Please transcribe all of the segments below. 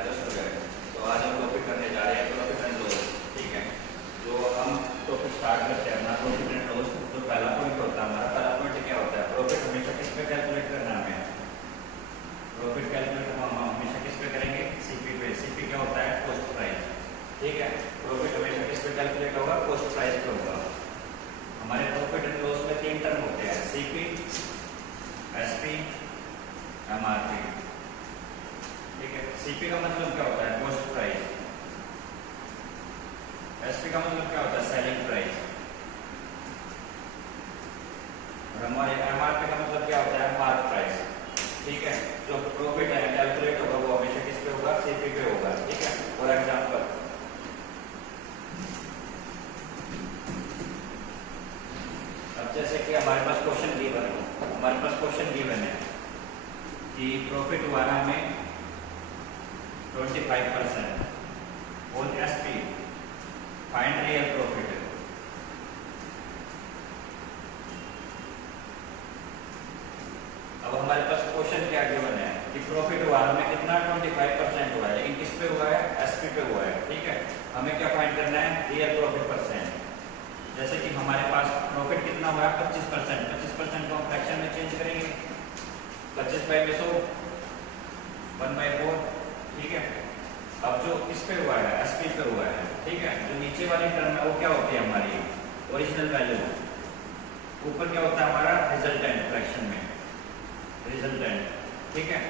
Hello student. तो आज हम टॉपिक करने जा रहे हैं प्रॉफिट एंड लॉस। ठीक है, जो हम टॉपिक स्टार्ट करते हैं अपना प्रॉफिट एंड लॉस, जो पहला पॉइंट होता है हमारा, पहला पॉइंट क्या होता है? प्रॉफिट हमेशा किस पे कैलकुलेट करना है हमें? प्रॉफिट कैलकुलेट हम हमेशा किस पे करेंगे? सीपी पे। सीपी क्या होता है? Cost price. ठीक है, प्रॉफिट हमेशा किस पे कैलकुलेट होगा? कॉस्ट प्राइस पे होगा। हमारे प्रॉफिट एंड लॉस में तीन टर्म होते हैं, सीपी, एसपी, एमआरपी। ठीक है, सीपी का मतलब क्या होता है? Cost price. एसपी का मतलब क्या होता है? Selling price. और हमारे एमआरपी का मतलब क्या होता है? Mark price. ठीक है, जो प्रॉफिट है कैलकुलेट होगा वो हमेशा किस पे होगा? सीपी पे होगा। ठीक है, फॉर एग्जांपल अब जैसे कि हमारे पास क्वेश्चन गिवन है, हमारे पास क्वेश्चन गिवन है कि प्रॉफिट हुआ है हमें 25% on SP, find real profit. अब हमारे पास क्वेश्चन क्या गिवन है कि प्रॉफिट हुआ हमें कितना? 25% हुआ है, लेकिन किस पे हुआ है? एसपी पे हुआ है। ठीक है, हमें क्या फाइंड करना है? Real profit percent. जैसे कि हमारे पास प्रॉफिट कितना हुआ है? 25%। 25% को हम फ्रैक्शन में चेंज करेंगे, 25/100, 1/4। ठीक है, अब जो इस पे हुआ है एसपी पे हुआ है, ठीक है, जो नीचे वाली टर्म है वो क्या होती है? हमारी ओरिजिनल वैल्यू। ऊपर क्या होता है हमारा? रिजल्टेंट, फ्रैक्शन में रिजल्टेंट। ठीक है,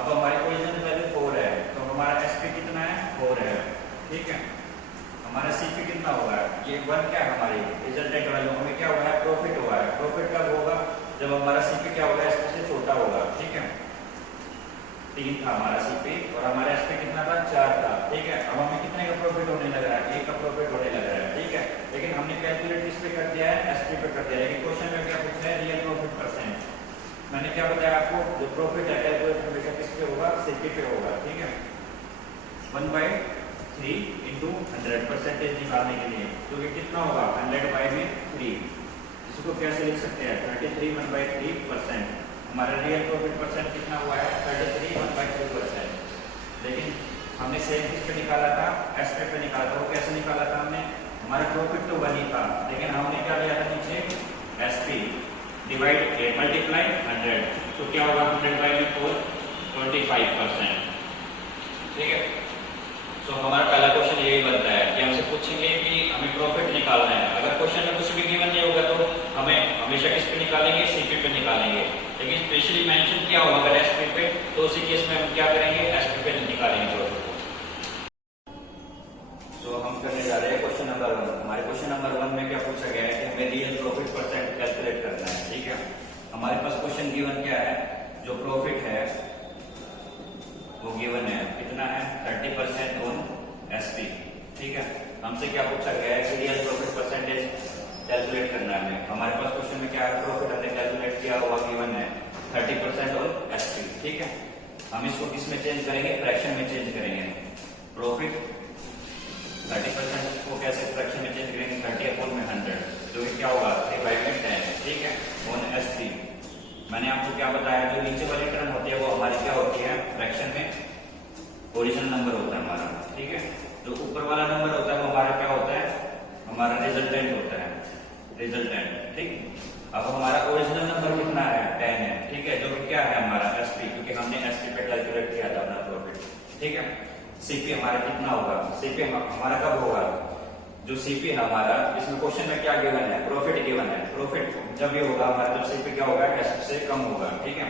अब हमारी ओरिजिनल वैल्यू 4 है, तो हमारा एसपी कितना है? 4 है। ठीक है, हमारा सीपी कितना होगा? ये 1 क्या है? हमारी रिजल्टेंट वैल्यू। हमें क्या हुआ है? प्रॉफिट हुआ है। प्रॉफिट कब होगा? जब हमारा सीपी क्या होगा? एसपी से छोटा होगा। ठीक है, 3 था हमारा सीपी और हमारा एसपी कितना था? 4 था। ठीक है, अब हमें कितने का प्रॉफिट होने लग रहा है? 1 का प्रॉफिट होने लग रहा है। ठीक है, लेकिन हमने कैलकुलेट किस पे कर दिया है? एसपी पे कर दिया है। लेकिन क्वेश्चन में क्या पूछा है? Real profit percent. मैंने क्या बताया आपको? जो प्रॉफिट है कैलकुलेट हमेशा किस पे होगा? सीपी पे होगा। ठीक है, 1/3 इंटू 100% निकालने के लिए, तो ये कितना होगा? 100/3। इसको कैसे लिख सकते हैं? 33 1/3%। हमारा रियल प्रॉफिट परसेंट कितना हुआ है? 33 1/3%। लेकिन हमने सेम किस पे निकाला था? एसपी पे निकाला था। वो कैसे निकाला था हमने? हमारा प्रॉफिट तो 1 ही था, लेकिन हमने क्या लिया था नीचे? SP divide multiply 100। तो क्या होगा? 100/4, 25%। ठीक है, तो हमारा पहला क्वेश्चन यही बनता है कि हमसे पूछेंगे कि हमें प्रॉफिट निकालना है। अगर क्वेश्चन में कुछ भी गिवन नहीं होगा तो हमें हमेशा किस पे निकालेंगे? सीपी पे निकालेंगे। लेकिन स्पेशली मेंशन किया होगा अगर एसपी पे, तो उसी केस में हम क्या करेंगे? एसपी पे निकालेंगे प्रॉफिट को। सो हम करने जा रहे हैं क्वेश्चन नंबर 1। हमारे क्वेश्चन नंबर 1 में क्या पूछा गया है कि हमें रियल प्रॉफिट परसेंट कैलकुलेट करना है। ठीक है, हमारे पास क्वेश्चन गिवन क्या है? जो प्रॉफिट है वो गिवन है, कितना है? 30% ऑन एसपी। ठीक है, हमसे क्या पूछा गया है कि रियल प्रॉफिट परसेंटेज कैलकुलेट करना है। हमारे पास क्वेश्चन में क्या है? प्रॉफिट हमने कैलकुलेट किया हुआ गिवन है 30% ऑन एसपी। ठीक है, हम इसको किस में चेंज करेंगे? फ्रैक्शन में चेंज करेंगे। प्रॉफिट 30% को कैसे फ्रैक्शन में चेंज करेंगे? 30/100, जो कि क्या होगा? 3/10। ठीक है, ऑन एसपी। मैंने आपको क्या बताया? जो नीचे वाली टर्म होती है वो हमारी क्या होती है? फ्रैक्शन में ओरिजिनल नंबर होता है हमारा। ठीक है, जो ऊपर वाला नंबर होता है वो हमारा क्या होता है? हमारा रिजल्टेंट होता है, रिजल्टेंट। ठीक, अब हमारा ओरिजिनल नंबर कितना है? 10 है। ठीक है, जो कि क्या है? हमारा एसपी, क्योंकि हमने एसपी पे कैलकुलेट किया था अपना प्रॉफिट। ठीक है, सीपी हमारा कितना होगा? सीपी हमारा कब होगा? जो सीपी है हमारा, इसमें क्वेश्चन में क्या गिवन है? प्रॉफिट गिवन है। प्रॉफिट जब भी होगा हमारा, जब सीपी क्या होगा? एसपी से कम होगा। ठीक है,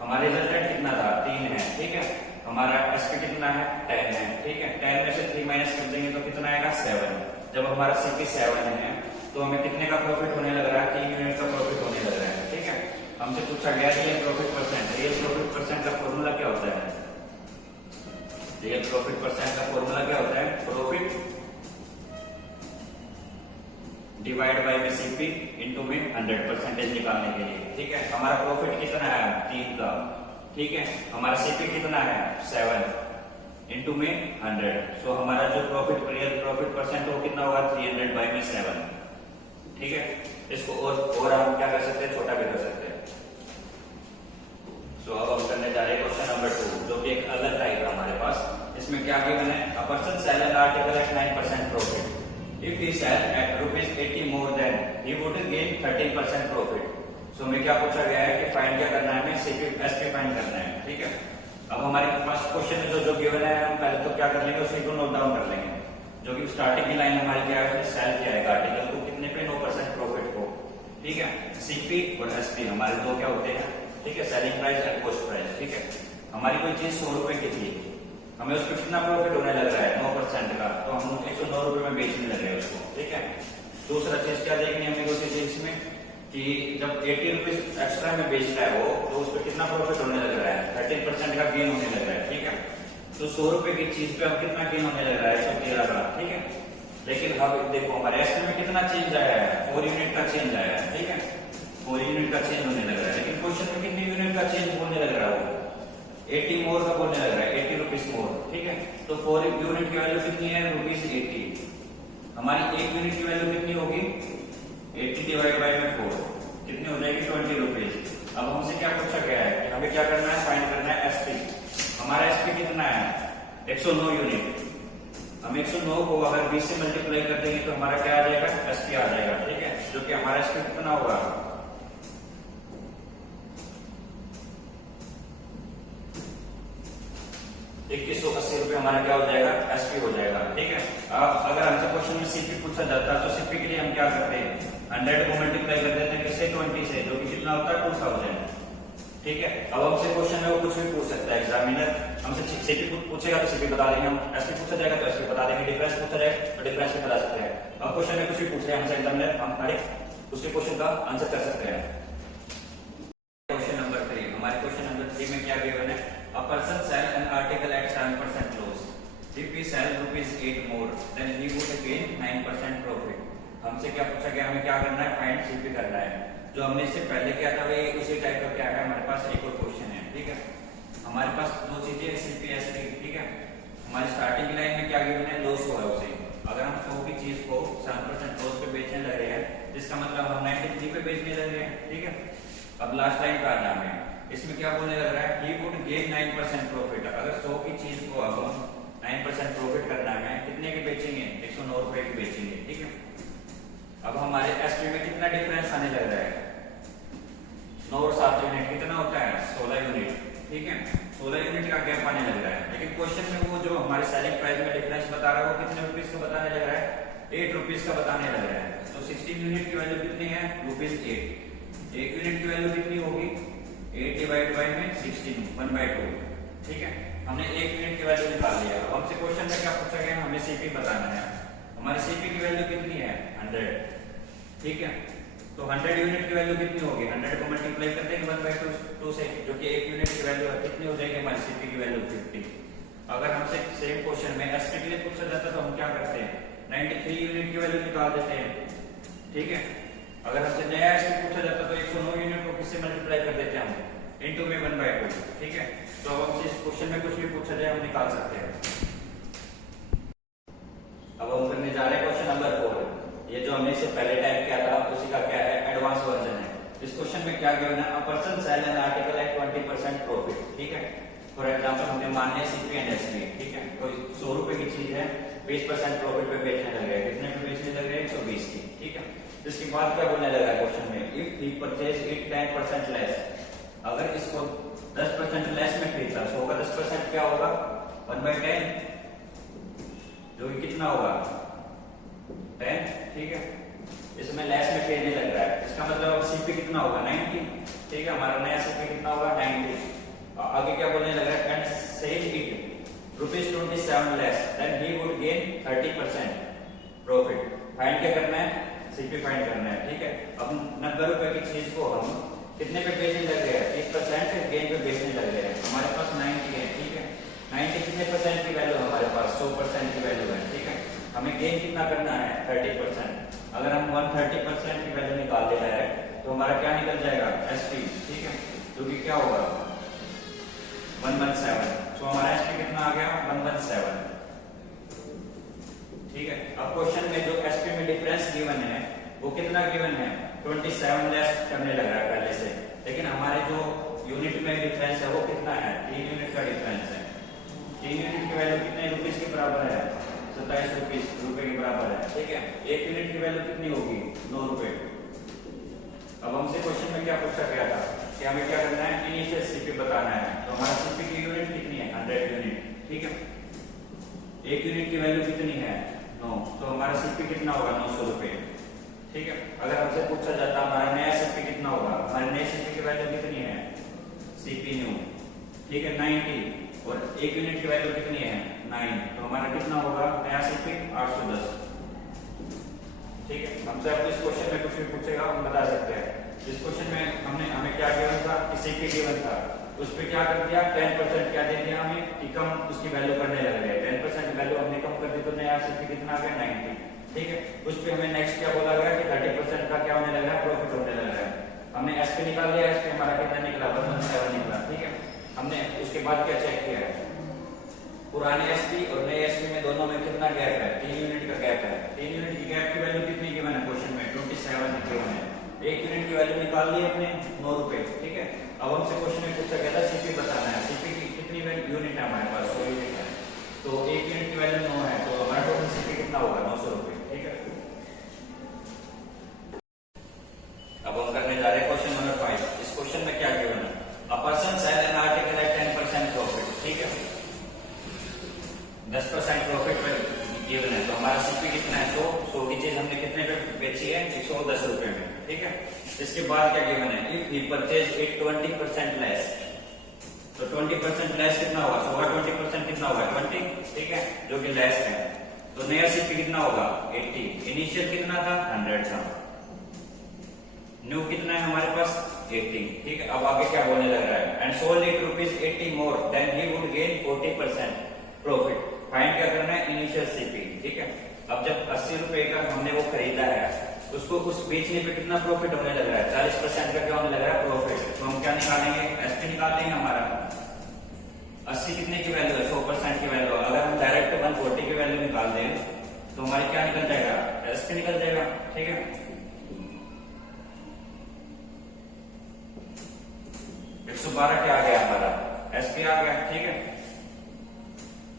हमारा रिजल्टेंट कितना था? 3 है। ठीक है, हमारा एसपी कितना है? 10 है। ठीक है, 10 में से 3 माइनस कर देंगे तो कितना आएगा? 7। जब हमारा सीपी 7 है तो हमें कितने का प्रॉफिट होने लग रहा है? 3 यूनिट का प्रॉफिट होने लग रहा है। ठीक है, हमसे पूछा गया real profit percent. Real profit percent का फॉर्मूला क्या होता है? रियल प्रॉफिट परसेंट का फॉर्मूला क्या होता है? प्रॉफिट डिवाइड बाय में सीपी इंटू में 100% निकालने के लिए। ठीक है, हमारा प्रॉफिट कितना है? 3 का। ठीक है, हमारा सीपी कितना है? 7 इंटू में 100। सो हमारा जो प्रॉफिट रियल प्रॉफिट परसेंट वो कितना होगा? 300/7। ठीक है, इसको और हम क्या कर सकते हैं? छोटा भी कर सकते हैं। सो अब हम करने जा रहे हैं क्वेश्चन नंबर 2, जो कि एक अलग टाइप है हमारे पास। इसमें sell at ₹80 more than he would gain 13% profit. सो हमें क्या पूछा गया है कि फाइंड क्या करना है, हमें सीपी एसपी फाइंड करना है, ठीक है। अब हमारे पास क्वेश्चन में जो गिवन है हम पहले तो क्या कर लेंगे, उसी को नोट डाउन कर लेंगे। जो कि स्टार्टिंग की लाइन हमारी क्या है, सेल किया है आर्टिकल को कितने पे, 9% प्रॉफिट को, ठीक है। सीपी और एसपी हमारे दो क्या होते हैं, ठीक है, selling price and cost price, ठीक है। हमारी कोई चीज 100 रुपए की थी, हमें उस पर कितना प्रॉफिट होने लग रहा है, 9% का, तो हम 109 रुपए में बेचने लगे उसको, ठीक है। दूसरा चीज क्या देखनी है हमें उसी चीज में कि जब 80 रुपीज एक्स्ट्रा में बेच रहा है वो, तो उस पर कितना प्रॉफिट होने लग रहा है, 13% का गेन होने लग रहा है, ठीक है। तो 100 रुपए की चीज पे अब कितना गेन होने लग रहा है, 113 का, ठीक है। लेकिन अब देखो हमारे एसपी में कितना चेंज आया है, 4 यूनिट का चेंज आया है, ठीक है, 4 यूनिट का चेंज होने लग रहा है। लेकिन क्वेश्चन में कितने यूनिट का चेंज होने लग रहा है, वो 80 मोर का बोलने लग रहा है, 80 रुपीज मोर, ठीक है। तो 4 यूनिट की वैल्यू कितनी है, ₹80। हमारी एक यूनिट की वैल्यू कितनी होगी, 80 डिवाइड बाय 4 कितनी हो जाएगी, 20 रुपीज। अब हमसे क्या पूछा गया है कि हमें क्या करना है, फाइंड करना है एसपी। हमारा एसपी कितना है, 109 यूनिट। हम 109 को अगर 20 से मल्टीप्लाई कर देंगे तो हमारा क्या आ जाएगा, एसपी आ जाएगा, ठीक है। जो कि हमारा एसपी कितना होगा, 2180 रुपए हमारा क्या हो जाएगा, एसपी हो जाएगा, ठीक है। अब अगर हमसे क्वेश्चन में सीपी पूछा जाता है तो सीपी के लिए हम क्या करते हैं, 100 को मल्टीप्लाई कर देते हैं किससे, 20 से, जो कि कितना होता है, 2000, ठीक है। अब हमसे क्वेश्चन में वो कुछ भी पूछ सकता है एग्जामिनर, हमसे सीपी पूछेगा तो सीपी बता देंगे, हम एसपी पूछा जाएगा तो एसपी बता देंगे, डिफरेंस पूछा जाएगा तो डिफरेंस भी बता सकते हैं। अब क्वेश्चन में कुछ भी पूछ रहे हैं हमसे एग्जामिनर, हम हमारे उसके क्वेश्चन का आंसर कर सकते हैं। क्वेश्चन नंबर 3, हमारे क्वेश्चन नंबर 3 में क्या गिवन है, a person sell an article at 7% loss. If we sell ₹8 more, then he would gain 9% profit. हमसे क्या पूछा गया, हमें क्या करना है, फाइंड सीपी करना है। जो हमने इससे पहले किया था वही उसी टाइप का क्या है, हमारे पास एक और क्वेश्चन है, ठीक है। हमारे पास दो चीजें सीपी एसपी, ठीक है। हमारी स्टार्टिंग लाइन में क्या गिवन है, लॉस हुआ है उसे। अगर हम 100 की चीज को 7% लॉस पे बेचने लग रहे हैं, जिसका मतलब हम 93 पे बेचने लग रहे हैं, ठीक है। अब लास्ट लाइन का नाम है, इसमें क्या बोलने लग रहा है, he would gain 9% प्रॉफिट। अगर 100 की चीज को अब हम 9% प्रॉफिट करना है, कितने की बेचेंगे, 109 रुपए की बेचेंगे, ठीक है। अब हमारे एसपी में कितना डिफरेंस आने लग रहा है, 9 और 7 यूनिट कितना होता है, 16 यूनिट, ठीक है। 16 यूनिट का गैप आने लग रहा है। लेकिन क्वेश्चन में वो जो हमारे सेलिंग प्राइस में डिफरेंस बता रहा है वो कितने रुपीज का बताने लग रहा है, 8 रुपीज का बताने लग रहा है। तो 16 यूनिट की वैल्यू कितनी है, ₹8। एक यूनिट की वैल्यू कितनी होगी, 8 डिवाइड बाय में 16, 1/2, ठीक है। हमने एक यूनिट की वैल्यू निकाल लिया। अब हमसे क्वेश्चन में क्या पूछा गया, हमें सीपी बताना है। हमारी सीपी की वैल्यू कितनी है, 100, ठीक है। तो 100 यूनिट की वैल्यू कितनी होगी, 100 को मल्टीप्लाई कर देंगे 1/2 से, जो कि एक यूनिट की वैल्यू है, कितनी हो जाएगी हमारी सीपी की वैल्यू, 50। अगर हमसे सेम क्वेश्चन में एसपी के लिए पूछा जाता तो हम क्या करते हैं, 93 यूनिट की वैल्यू निकाल देते हैं, ठीक है। अगर हमसे नया एसपी पूछा जाता तो 109 यूनिट को किससे मल्टीप्लाई कर देते हैं हम, इनटू में 1/2, ठीक है। तो अब हमसे इस क्वेश्चन में कुछ भी पूछा जाए हम निकाल सकते हैं। अब हम करने जा रहे हैं क्वेश्चन नंबर 4। ये जो हमने इससे पहले टाइप किया था उसी का क्या है, एडवांस वर्जन है। इस क्वेश्चन में क्या गिवन है, a person sell an article at 20% profit, ठीक है। फॉर एग्जांपल हमने मान लिया सीपी एंड एसपी, ठीक है। कोई 100 रुपए की चीज है, 20% प्रॉफिट पे बेचने लग रहे हैं, कितने पे बेचने लग रहे हैं, 120 की, ठीक है। इसके बाद क्या बोलने लगा क्वेश्चन में, if he purchase it 10% less, अगर इसको 10% लेस में खरीदता, 100 का 10% क्या होगा, 1/10, जो कि कितना होगा, 10, ठीक है। इसमें लेस में खरीदने लग रहा है, इसका मतलब अब सीपी कितना होगा, 90, ठीक है। हमारा नया सीपी कितना होगा, 90। आगे क्या बोलने लग रहा है, and sell it ₹27 less, then he would gain 30% profit. Find क्या करना है, सीपी फाइंड करना है, ठीक है। अब 90 रुपए की चीज को हम कितने पे बेचने लग रहे हैं, 30% गेन पे बेचने लग रहे हैं। हमारे पास 90 है, ठीक है। 90 कितने परसेंट की वैल्यू, हमारे पास 100% की वैल्यू है, ठीक है। हमें गेन कितना करना है, 30%। अगर हम 130% की वैल्यू निकाल दे रहे हैं तो हमारा क्या निकल जाएगा, एसपी, ठीक है, जो कि क्या होगा, 117। तो हमारा एसपी कितना आ गया, 117, ठीक है। अब क्वेश्चन में जो एसपी में डिफरेंस गिवन है वो कितना गिवन है, 27 लेस करने लग रहा है पहले से। लेकिन हमारे जो यूनिट में डिफरेंस है वो कितना है, 3 यूनिट का डिफरेंस है। 3 यूनिट की वैल्यू कितने रुपीस के बराबर है, 27 रुपए के बराबर है, ठीक है। 1 यूनिट की वैल्यू कितनी होगी? 9 रुपए। अब हमसे क्वेश्चन में क्या पूछा गया था कि हमें क्या करना है, इनिशियल सीपी बताना है। तो हमारा सीपी की यूनिट कितनी है? 100 यूनिट, ठीक है। 1 यूनिट की वैल्यू कितनी है? 9, तो हमारा सीपी कितना होगा? 900 रुपए, ठीक है। अगर हमसे पूछा जाता हमारा नया सीपी कितना होगा, हमारे नए सीपी की वैल्यू कितनी है? सीपी न्यू, ठीक है, 90, और 1 यूनिट की वैल्यू कितनी है? 9, तो हमारा कितना होगा नया सीपी? 810, ठीक है। हमसे अब इस क्वेश्चन में कुछ भी पूछेगा हम बता सकते हैं। इस क्वेश्चन में हमें क्या गिवन था कि सीपी गिवन था, उस पर क्या कर दिया, 10% क्या दे दिया हमें कि कम उसकी वैल्यू करने लग गए। 10% वैल्यू हमने कम कर दी तो नया सीपी कितना आ गया? 90, ठीक है। उस पर हमें नेक्स्ट क्या बोला गया कि 30% का क्या होने लग रहा है? प्रॉफिट होने लग रहा है। हमने एसपी निकाल लिया, एसपी हमारा कितना निकला? 117 निकला, ठीक है। हमने उसके बाद क्या चेक किया है, पुराने एसपी और नए एसपी में दोनों में कितना गैप है? 3 यूनिट का गैप है। 3 यूनिट की गैप की वैल्यू कितनी गिवन है क्वेश्चन में? 27 गिवन है। 1 यूनिट की वैल्यू निकाल ली अपने 9 रुपए, ठीक है। अब हमसे क्वेश्चन में पूछा गया था सीपी बताना है। सीपी की कितनी यूनिट है हमारे पास? 100 यूनिट है। तो 1 यूनिट की वैल्यू 9 है, तो हमारा टोटल सीपी कितना होगा? 900 रुपए, ठीक है। अब हम करने जा रहे हैं क्वेश्चन नंबर 5। इस क्वेश्चन में क्या गिवन है? A person sell an article at 10% profit, ठीक है। 10% प्रॉफिट पे गिवन है, तो हमारा सीपी कितना है? 100 की चीज हमने कितने पे बेची है? 110 रुपए में, ठीक है। इसके बाद क्या गिवन है? If we purchase it 20% less, तो 20% लेस कितना होगा? 100 का 20% कितना होगा? 20, ठीक है, जो कि लेस है। तो नया सीपी कितना होगा? 80। इनिशियल कितना था? 100 था। न्यू कितना है हमारे पास? 80, ठीक है। अब आगे क्या बोलने लग रहा है? And sold it ₹80 more then he would gain 40% profit. Find क्या करना है? इनिशियल सीपी, ठीक है। अब जब 80 रुपए का हमने वो खरीदा है, उसको उस बेचने पे कितना प्रॉफिट होने लग रहा है? 40% का क्या होने लग रहा है? प्रॉफिट। तो हम क्या निकालेंगे? एसपी निकाल लेंगे। हमारा 80 कितने की वैल्यू है? 100% की वैल्यू। अगर हम डायरेक्ट 140 की वैल्यू निकाल दें तो हमारे क्या निकल जाएगा? एसपी निकल जाएगा, ठीक है। 112 क्या आ गया हमारा? एसपी आ गया, ठीक है।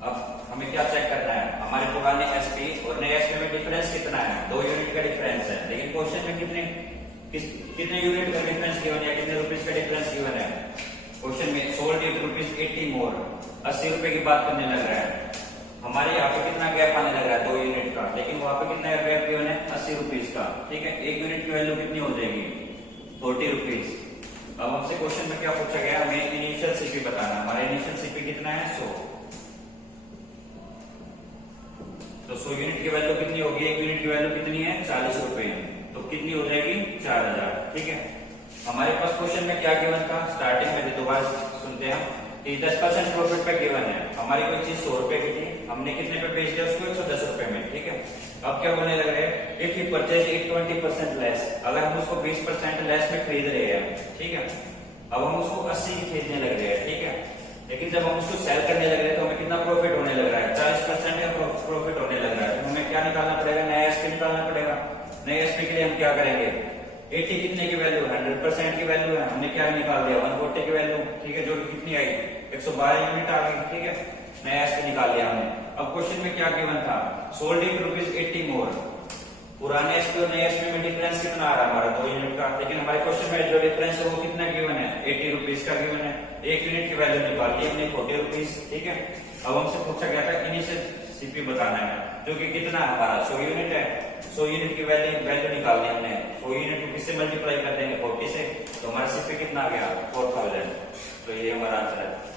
अब हमें क्या चेक करना है? हमारे पुराने एसपी और नए एसपी में डिफरेंस कितना है? 2 यूनिट का डिफरेंस है। लेकिन क्वेश्चन में कितने यूनिट का डिफरेंस गिवन है? कितने रुपीस का डिफरेंस गिवन है? क्वेश्चन में सोल्ड इट ₹80 मोर, 80 रुपए की बात करने लग रहा है। हमारे यहाँ पे कितना गैप आने लग रहा है? 2 यूनिट का। लेकिन वहां पे कितना गैप गिवन है? 80 रुपीस का, ठीक है। 1 यूनिट की वैल्यू कितनी हो जाएगी? 40 रुपीस। अब हमसे क्वेश्चन में क्या पूछा गया? हमें इनिशियल सीपी बताना। हमारा इनिशियल सीपी कितना है? 100। तो 100 यूनिट की वैल्यू कितनी होगी? 1 यूनिट की वैल्यू कितनी है? 40 रुपए। तो कितनी हो जाएगी? 4000, ठीक है। हमारे पास क्वेश्चन में क्या गिवन था? स्टार्टिंग में दोबारा सुनते हैं कि 10% प्रॉफिट पे गिवन है। हमारी कोई चीज 100 रुपए की थी, हमने कितने पे बेच दिया उसको? 110 रुपए में, ठीक है। अब क्या बोलने लग रहे हैं? If you purchase it 20% less, अगर हम उसको 20% लेस में खरीद रहे हैं, ठीक है। अब हम उसको 80 की खरीदने लग रहे हैं, ठीक है। लेकिन जब हम उसको सेल करने लग रहे हैं तो हमें कितना प्रॉफिट होने लग रहा है? 40% का प्रॉफिट होने लग रहा है। तो हमें क्या निकालना पड़ेगा? नया एसपी निकालना पड़ेगा। नए एसपी के लिए हम क्या करेंगे? 80 कितने की वैल्यू? 100% की वैल्यू है। हमने क्या निकाल दिया? 140 की वैल्यू, ठीक है, जो कितनी आई? 112 यूनिट आ गई, ठीक है। नया एसपी निकाल लिया हमने। अब क्वेश्चन में क्या गिवन था? सोल्ड इट ₹80 मोर। पुराने एसपी और नए एसपी में डिफरेंस कितना आ रहा है? हमारा 2 यूनिट का। लेकिन हमारे क्वेश्चन में जो डिफरेंस है वो कितना गिवन है? 80 रुपीस का गिवन है। 1 यूनिट की वैल्यू निकाल ली हमने 40 रुपीस, ठीक है। अब हमसे पूछा गया था इनिशियल सीपी बताना है, जो कि कितना है हमारा? 100 यूनिट है। 100 यूनिट की वैल्यू निकाल ली हमने। 100 यूनिट को किससे मल्टीप्लाई कर देंगे? 40 से। तो हमारा सीपी कितना आ गया? 4000। तो ये हमारा आंसर है।